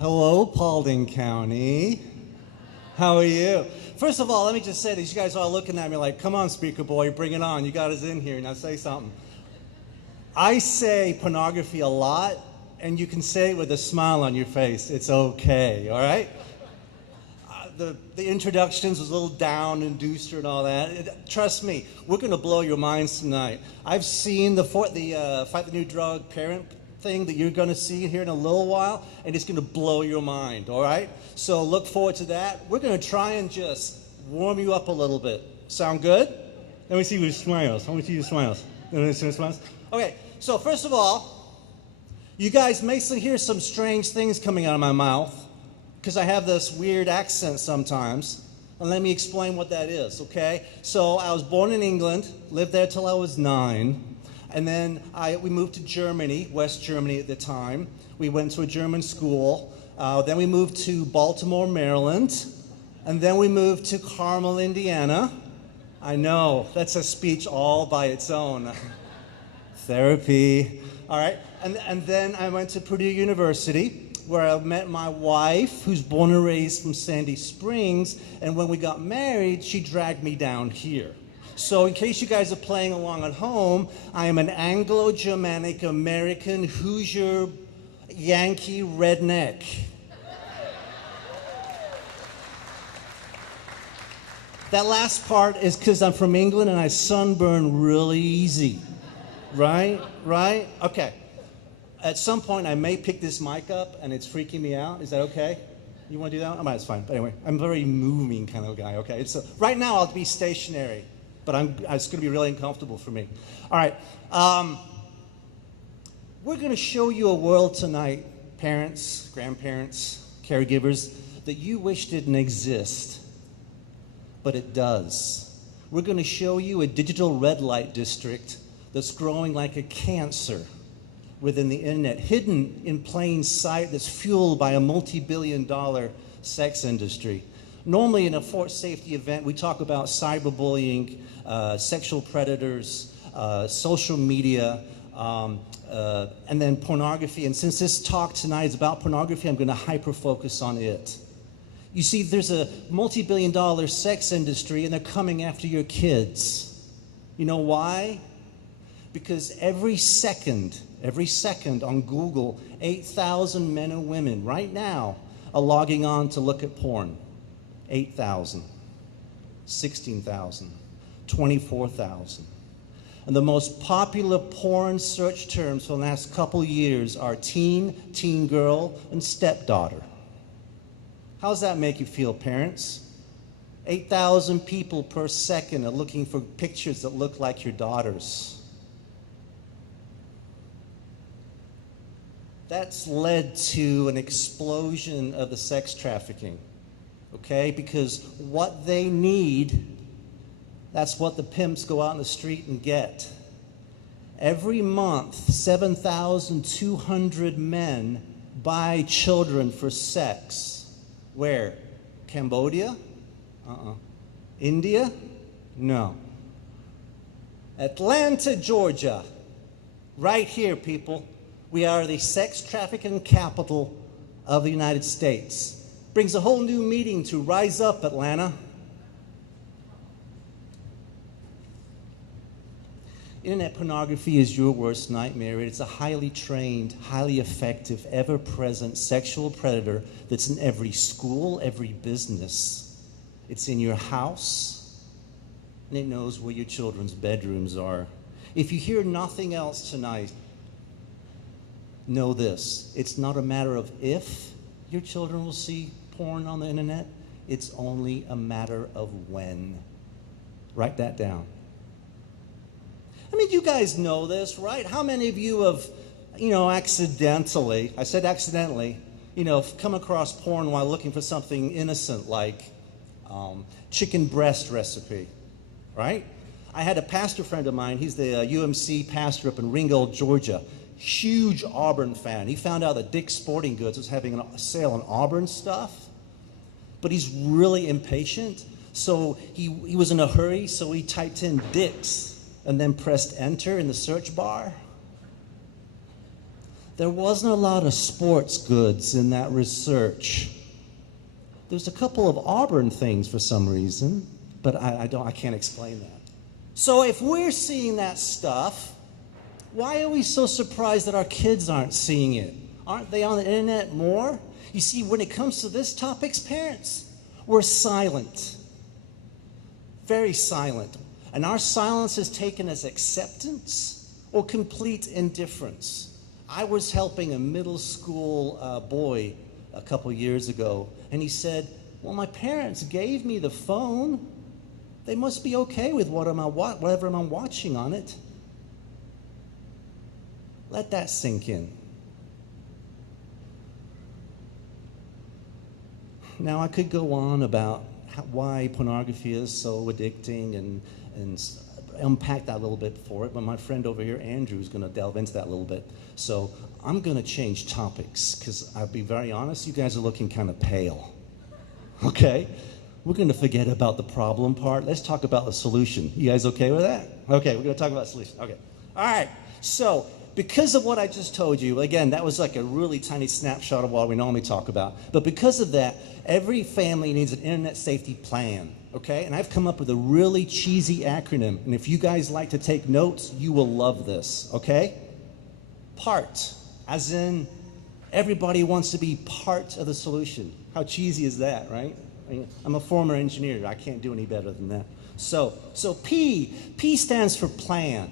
Hello, Paulding County. How are you? First of all, let me just say this. You guys are all looking at me like, come on, speaker boy, bring it on. You got us in here. Now say something. I say pornography a lot, and you can say it with a smile on your face. It's okay, all right? The introductions was a little down and dooster and all that. Trust me, we're going to blow your minds tonight. I've seen the Fight the New Drug parent thing that you're going to see here in a little while, and it's going to blow your mind, all right? So look forward to that. We're going to try and just warm you up a little bit. Sound good? Let me see your smiles. Let me see your smiles. Let me see your smiles. Okay, so first of all, you guys may hear some strange things coming out of my mouth because I have this weird accent sometimes. And let me explain what that is, okay? So I was born in England, lived there till I was 9. And then we moved to Germany, West Germany at the time. We went to a German school. Then we moved to Baltimore, Maryland. And then we moved to Carmel, Indiana. I know, that's a speech all by its own. Therapy. All right. And then I went to Purdue University, where I met my wife, who's born and raised from Sandy Springs. And when we got married, she dragged me down here. So in case you guys are playing along at home, I am an Anglo-Germanic American Hoosier Yankee redneck. That last part is because I'm from England and I sunburn really easy. Right? Right? Okay. At some point, I may pick this mic up and it's freaking me out. Is that okay? You want to do that? Oh, it's fine. But anyway, I'm a very moving kind of guy, okay? Right now, I'll be stationary. But it's going to be really uncomfortable for me. All right. We're going to show you a world tonight, parents, grandparents, caregivers, that you wish didn't exist, but it does. We're going to show you a digital red light district that's growing like a cancer within the internet, hidden in plain sight, that's fueled by a multi-billion-dollar sex industry. Normally in a Fort Safety event, we talk about cyberbullying, sexual predators, social media, and then pornography. And since this talk tonight is about pornography, I'm going to hyper-focus on it. You see, there's a multi-billion-dollar sex industry, and they're coming after your kids. You know why? Because every second on Google, 8,000 men and women right now are logging on to look at porn. 8,000, 16,000, 24,000. And the most popular porn search terms for the last couple years are teen, teen girl, and stepdaughter. How does that make you feel, parents? 8,000 people per second are looking for pictures that look like your daughters. That's led to an explosion of the sex trafficking. Okay, because what they need, that's what the pimps go out in the street and get. Every month, 7,200 men buy children for sex. Where? Cambodia? India? No. Atlanta, Georgia. Right here, people. We are the sex trafficking capital of the United States. Brings a whole new meaning to Rise Up, Atlanta. Internet pornography is your worst nightmare. It's a highly trained, highly effective, ever-present sexual predator that's in every school, every business. It's in your house, and it knows where your children's bedrooms are. If you hear nothing else tonight, know this. It's not a matter of if your children will see porn on the internet. It's only a matter of when. Write that down. I mean, you guys know this, right? How many of you have, accidentally, I said accidentally, come across porn while looking for something innocent like chicken breast recipe, right? I had a pastor friend of mine. He's the UMC pastor up in Ringgold, Georgia. Huge Auburn fan. He found out that Dick's Sporting Goods was having a sale on Auburn stuff, but he's really impatient. So he was in a hurry, so he typed in Dick's and then pressed enter in the search bar. There wasn't a lot of sports goods in that research. There's a couple of Auburn things for some reason, but I can't explain that. So if we're seeing that stuff, why are we so surprised that our kids aren't seeing it? Aren't they on the internet more? You see, when it comes to this topic, parents, we're silent. Very silent. And our silence is taken as acceptance or complete indifference. I was helping a middle school boy a couple years ago, and he said, well, my parents gave me the phone. They must be okay with whatever I'm watching on it. Let that sink in. Now, I could go on about why pornography is so addicting and unpack that a little bit for it, but my friend over here, Andrew, is going to delve into that a little bit. So I'm going to change topics because I'll be very honest, you guys are looking kind of pale. Okay? We're going to forget about the problem part. Let's talk about the solution. You guys okay with that? Okay, we're going to talk about the solution. Okay. All right. So because of what I just told you, again, that was like a really tiny snapshot of what we normally talk about. But because of that, every family needs an internet safety plan. Okay? And I've come up with a really cheesy acronym. And if you guys like to take notes, you will love this. Okay? PART, as in everybody wants to be part of the solution. How cheesy is that, right? I mean, I'm a former engineer. I can't do any better than that. So P stands for plan.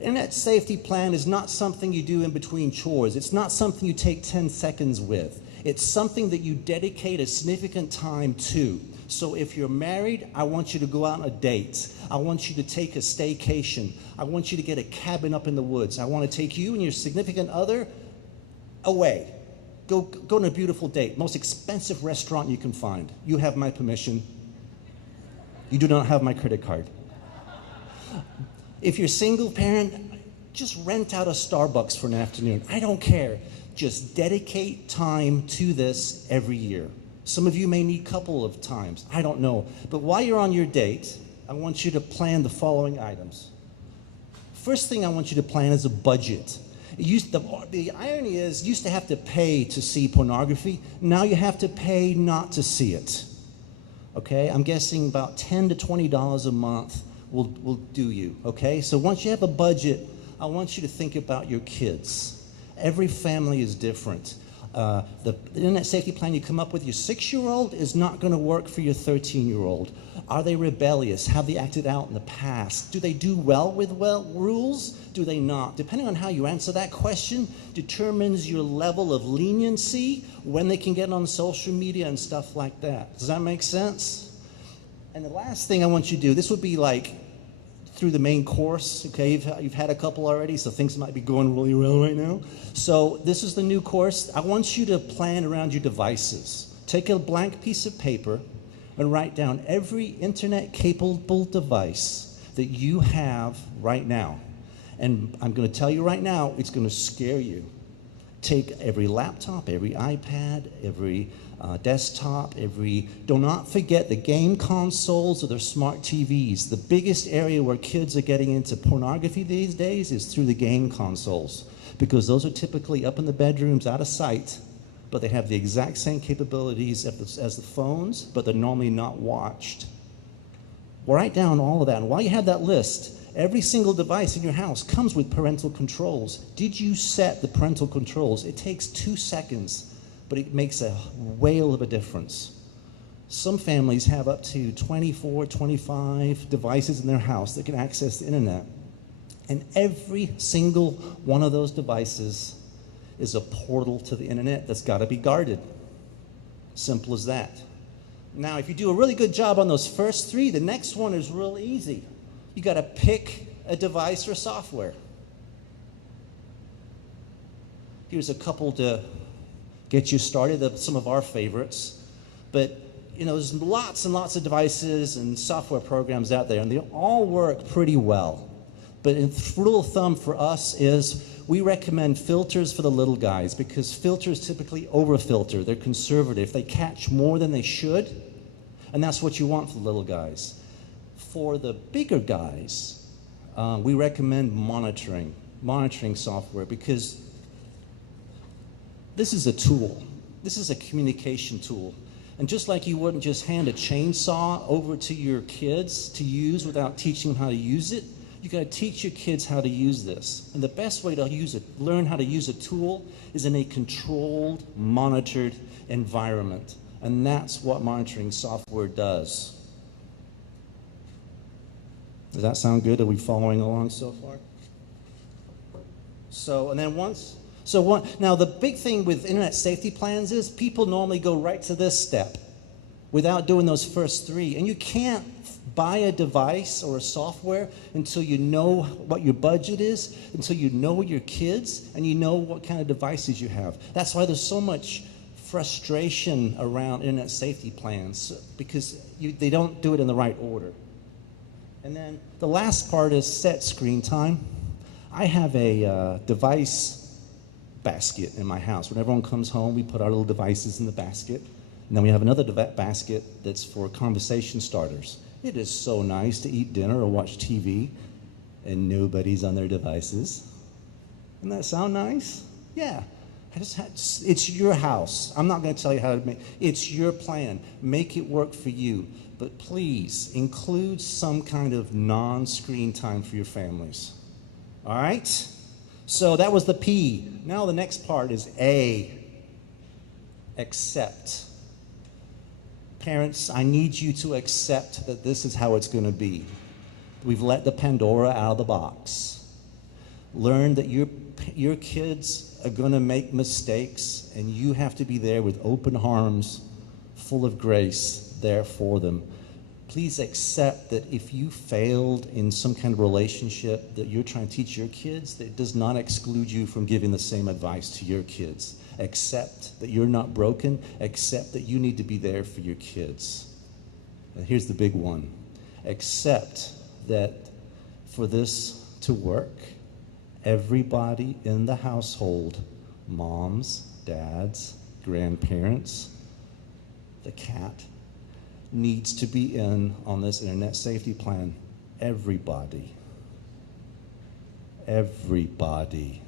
Internet safety plan is not something you do in between chores. It's not something you take 10 seconds with. It's something that you dedicate a significant time to. So if you're married, I want you to go out on a date. I want you to take a staycation. I want you to get a cabin up in the woods. I want to take you and your significant other away. Go on a beautiful date. Most expensive restaurant you can find. You have my permission. You do not have my credit card. If you're single parent, just rent out a Starbucks for an afternoon. I don't care. Just dedicate time to this every year. Some of you may need a couple of times. I don't know. But while you're on your date, I want you to plan the following items. First thing I want you to plan is a budget. The irony is, you used to have to pay to see pornography. Now you have to pay not to see it. Okay? I'm guessing about $10 to $20 a month will do you. Okay? So once you have a budget, I want you to think about your kids. Every family is different. The internet safety plan you come up with, your 6-year-old is not going to work for your 13-year-old. Are they rebellious? Have they acted out in the past? Do they do well with rules? Do they not? Depending on how you answer that question determines your level of leniency, when they can get on social media and stuff like that. Does that make sense? And the last thing I want you to do, this would be like through the main course, okay? You've had a couple already, so things might be going really well right now. So this is the new course. I want you to plan around your devices. Take a blank piece of paper and write down every internet-capable device that you have right now. And I'm going to tell you right now, it's going to scare you. Take every laptop, every iPad, every desktop, do not forget the game consoles or their smart TVs. The biggest area where kids are getting into pornography these days is through the game consoles, because those are typically up in the bedrooms out of sight, but they have the exact same capabilities as the phones, but they're normally not watched. Write down all of that, and while you have that list, every single device in your house comes with parental controls. Did you set the parental controls? It takes 2 seconds. But it makes a whale of a difference. Some families have up to 24, 25 devices in their house that can access the internet. And every single one of those devices is a portal to the internet that's got to be guarded. Simple as that. Now, if you do a really good job on those first 3, the next one is real easy. You got to pick a device or software. Here's a couple to get you started, some of our favorites. But, there's lots and lots of devices and software programs out there, and they all work pretty well. But a rule of thumb for us is we recommend filters for the little guys, because filters typically over-filter. They're conservative. They catch more than they should, and that's what you want for the little guys. For the bigger guys, we recommend monitoring software, because This is a tool. This is a communication tool. And just like you wouldn't just hand a chainsaw over to your kids to use without teaching them how to use it, you got to teach your kids how to use this. And the best way to learn how to use a tool is in a controlled, monitored environment. And that's what monitoring software does. Does that sound good? Are we following along so far? Now the big thing with internet safety plans is people normally go right to this step without doing those first three. And you can't buy a device or a software until you know what your budget is, until you know your kids, and you know what kind of devices you have. That's why there's so much frustration around internet safety plans, because they don't do it in the right order. And then the last part is set screen time. I have a device basket in my house. When everyone comes home, we put our little devices in the basket. And then we have another basket that's for conversation starters. It is so nice to eat dinner or watch TV and nobody's on their devices. Doesn't that sound nice? Yeah. It's your house. I'm not going to tell you how to make it. It's your plan. Make it work for you. But please include some kind of non-screen time for your families. All right? So that was the P. Now the next part is A. Accept. Parents, I need you to accept that this is how it's going to be. We've let the Pandora out of the box. Learn that your kids are going to make mistakes, and you have to be there with open arms, full of grace, there for them. Please accept that if you failed in some kind of relationship that you're trying to teach your kids, that it does not exclude you from giving the same advice to your kids. Accept that you're not broken. Accept that you need to be there for your kids. And here's the big one. Accept that for this to work, everybody in the household, moms, dads, grandparents, the cat, needs to be in on this internet safety plan. Everybody. Everybody.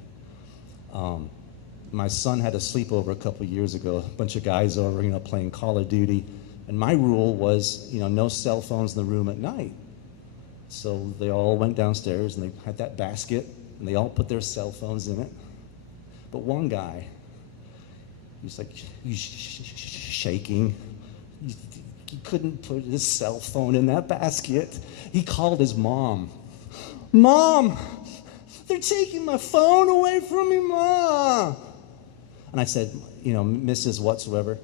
My son had a sleepover a couple years ago, a bunch of guys over, playing Call of Duty. And my rule was, no cell phones in the room at night. So they all went downstairs and they had that basket and they all put their cell phones in it. But one guy, he was like, he's shaking. He couldn't put his cell phone in that basket. He called his mom. Mom, they're taking my phone away from me, Mom. And I said, Mrs. Whatsoever,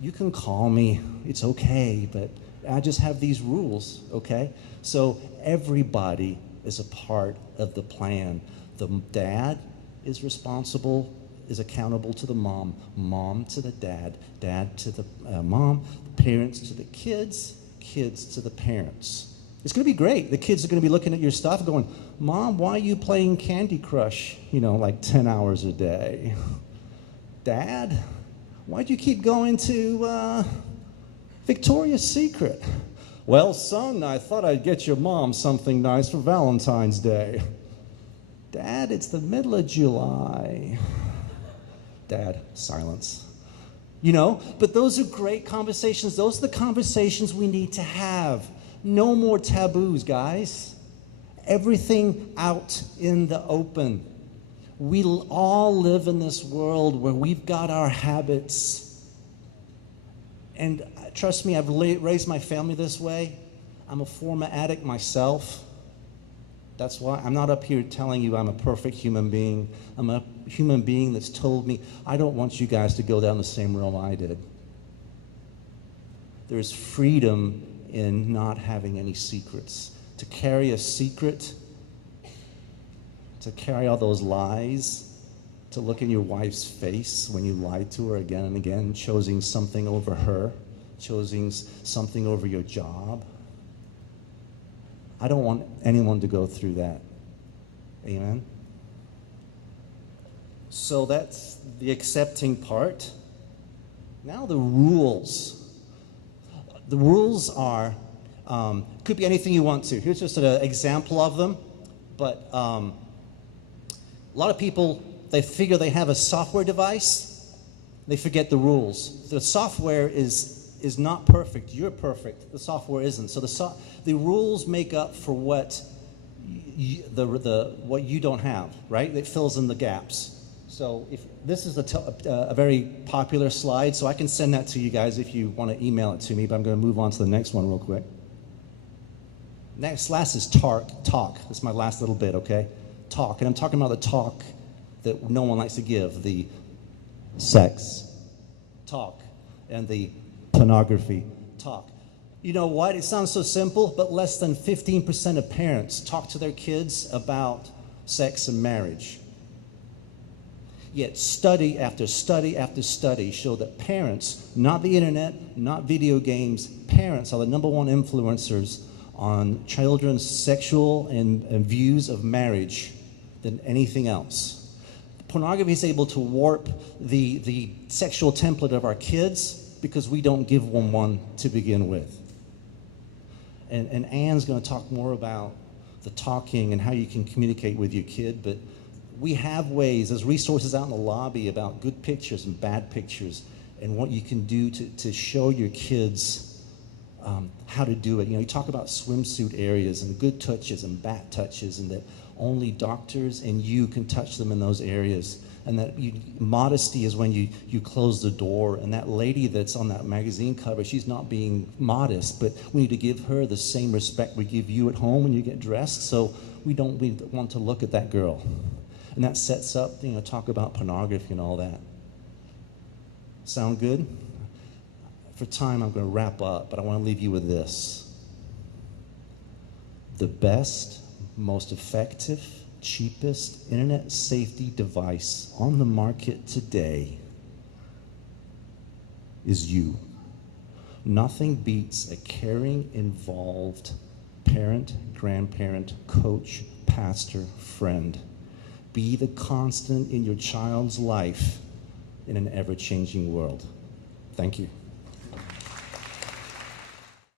you can call me. It's okay, but I just have these rules, okay? So everybody is a part of the plan. The dad is responsible, is accountable to the mom, mom to the dad, dad to the mom, parents to the kids, kids to the parents. It's going to be great. The kids are going to be looking at your stuff going, Mom, why are you playing Candy Crush, like 10 hours a day? Dad, why'd you keep going to Victoria's Secret? Well, son, I thought I'd get your mom something nice for Valentine's Day. Dad, it's the middle of July. Dad, silence. But those are great conversations. Those are the conversations we need to have. No more taboos, guys. Everything out in the open. We all live in this world where we've got our habits. And trust me, I've raised my family this way. I'm a former addict myself. That's why I'm not up here telling you I'm a perfect human being. I'm a human being that's told me, I don't want you guys to go down the same road I did. There's freedom in not having any secrets. To carry a secret, to carry all those lies, to look in your wife's face when you lied to her again and again, choosing something over her, choosing something over your job. I don't want anyone to go through that. Amen? So that's the accepting part. Now the rules. The rules are, could be anything you want to. Here's just an example of them. But a lot of people they figure they have a software device, they forget the rules. The software is not perfect. You're perfect. The software isn't. So the rules make up for what what you don't have, right? It fills in the gaps. So if this is a very popular slide, so I can send that to you guys if you want to email it to me, but I'm going to move on to the next one real quick. Last is talk. This is my last little bit, okay? Talk, and I'm talking about the talk that no one likes to give, the sex talk and the pornography talk. You know what? It sounds so simple, but less than 15% of parents talk to their kids about sex and marriage. Yet study after study after study show that parents, not the internet, not video games, parents are the #1 influencers on children's sexual and views of marriage than anything else. Pornography is able to warp the sexual template of our kids because we don't give them one to begin with. And Anne's going to talk more about the talking and how you can communicate with your kid, but we have ways, there's resources out in the lobby about good pictures and bad pictures and what you can do to show your kids how to do it. You know, you talk about swimsuit areas and good touches and bad touches, and that only doctors and you can touch them in those areas. And that modesty is when you close the door. And that lady that's on that magazine cover, she's not being modest, but we need to give her the same respect we give you at home when you get dressed. So we want to look at that girl. And that sets up, you know, talk about pornography and all that. Sound good? For time, I'm going to wrap up, but I want to leave you with this. The best, most effective, cheapest internet safety device on the market today is you. Nothing beats a caring, involved parent, grandparent, coach, pastor, friend. Be the constant in your child's life in an ever-changing world. Thank you.